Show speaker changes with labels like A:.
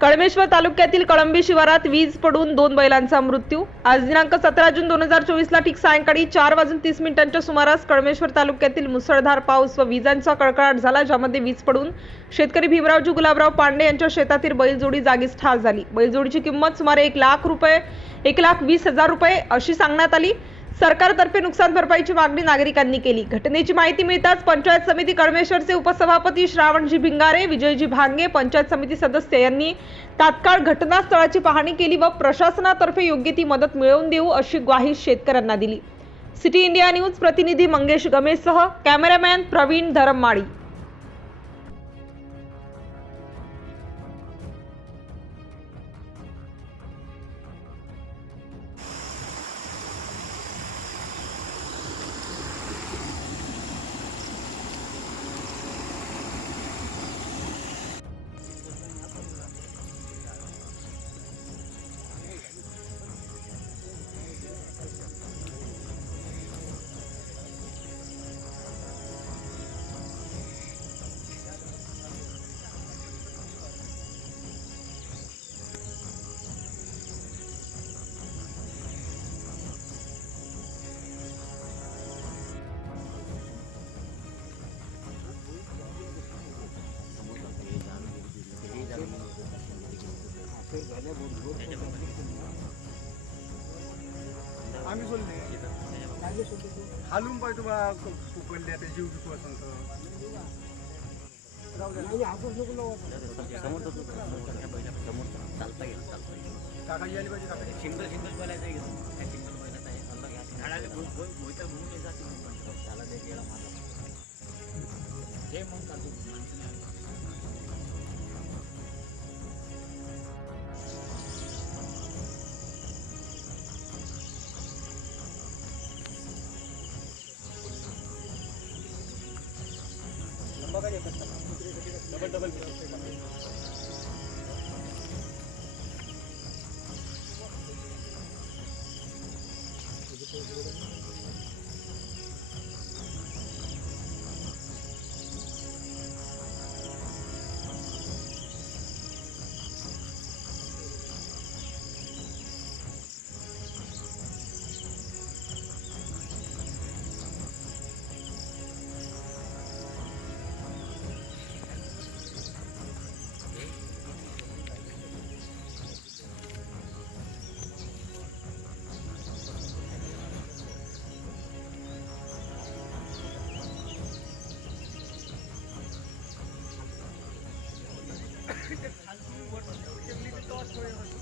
A: कळमेश्वर तालुक्यातील कळंबी शिवारात वीज पडून दोन बैलांचा मृत्यू. आज दिनांक सतरा जून दोन हजार चोवीसला ठीक सायंकाळी चार वाजून तीस मिनिटांच्या सुमारास कळमेश्वर तालुक्यातील मुसळधार पाऊस व विजांचा कडकडाट झाला ज्यामध्ये वीज पडून शेतकरी भीमरावजी गुलाबराव पांडे यांच्या शेतातील बैलजोडी जागीच ठार झाली. बैलजोडीची किंमत सुमारे एक लाख रुपये एक लाख वीस हजार रुपये अशी सांगण्यात आली. सरकारतर्फे नुकसान भरपाईची मागणी नागरिकांनी केली. घटनेची माहिती मिळताच पंचायत समिती कळमेश्वरचे उपसभापती श्रावणजी भिंगारे विजयजी भांगे पंचायत समिती सदस्य यांनी तात्काळ घटनास्थळाची पाहणी केली व प्रशासनातर्फे योग्य ती मदत मिळवून देऊ अशी ग्वाही शेतकऱ्यांना दिली. सिटी इंडिया न्यूज प्रतिनिधी मंगेश गमेशसह कॅमेरामॅन प्रवीण धरममाळी
B: आम्ही सोडले हालून पाहिजे बा उकडले ते जीव दुखू असं काका यायला पाहिजे काका
C: सिंगल सिंगल बोलायचं आहे सिंगल बोलायचं आहे. झाडाला भूत भूत भूत भूत जाते. त्याला ते गेला मारला हे मग का तू माणसं नाही डबल डबल Thank you. করে হয়তো